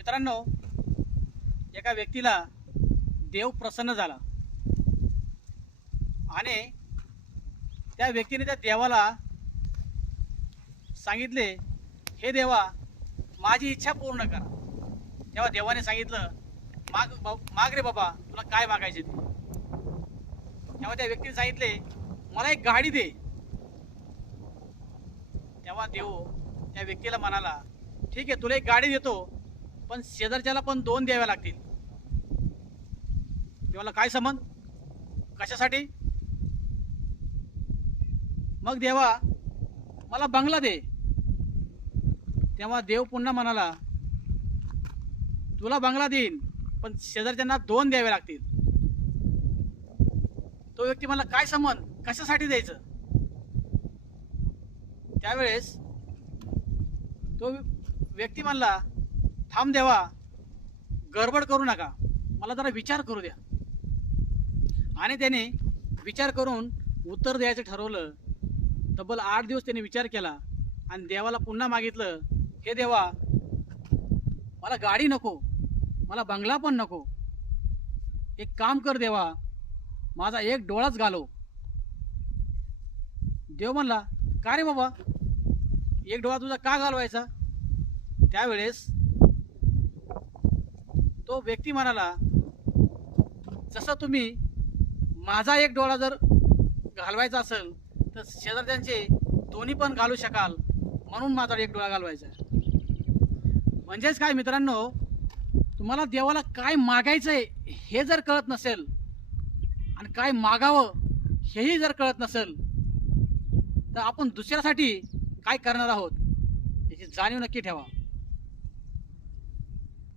मित्रांनो, एका व्यक्तीला देव प्रसन्न झाला आणि त्या व्यक्तीने त्या देवाला सांगितले, हे देवा, माझी इच्छा पूर्ण करा. तेव्हा देवाने सांगितलं, माग रे बाबा, तुला काय मागायचे ते. तेव्हा त्या व्यक्तीने सांगितले, मला एक गाडी दे. तेव्हा देव त्या व्यक्तीला म्हणाला, ठीक आहे, तुला एक गाडी देतो, पण शेजारच्याला पण 2 द्याव्या लागतील. देवाला काय संबंध, कशासाठी? मग देवा, मला बंगला दे. तेव्हा देव पुन्हा म्हणाला, तुला बंगला देईन, पण शेजारच्यांना 2 द्यावे लागतील. तो व्यक्ती मला काय संबंध, कशासाठी द्यायचं? त्यावेळेस तो व्यक्ती म्हणला, थांब देवा, गडबड करू नका, मला जरा विचार करू द्या. आणि त्याने विचार करून उत्तर द्यायचं ठरवलं. तब्बल 8 दिवस त्याने विचार केला आणि देवाला पुन्हा मागितलं, हे देवा, मला गाडी नको, मला बंगला पण नको. एक काम कर देवा, माझा एक डोळाच घालव. देव म्हणला, का रे बाबा, एक डोळा तुझा का घालवायचा? त्यावेळेस तो व्यक्ती म्हणाला, जसं तुम्ही माझा एक डोळा जर घालवायचा असेल तर शेजारच्यांचे दोन्ही पण घालू शकाल, म्हणून माझा एक डोळा घालवायचा. म्हणजेच काय मित्रांनो, तुम्हाला देवाला काय मागायचंय हे जर कळत नसेल आणि काय मागावं हेही जर कळत नसेल तर आपण दुसऱ्यासाठी काय करणार आहोत याची जाणीव नक्की ठेवा.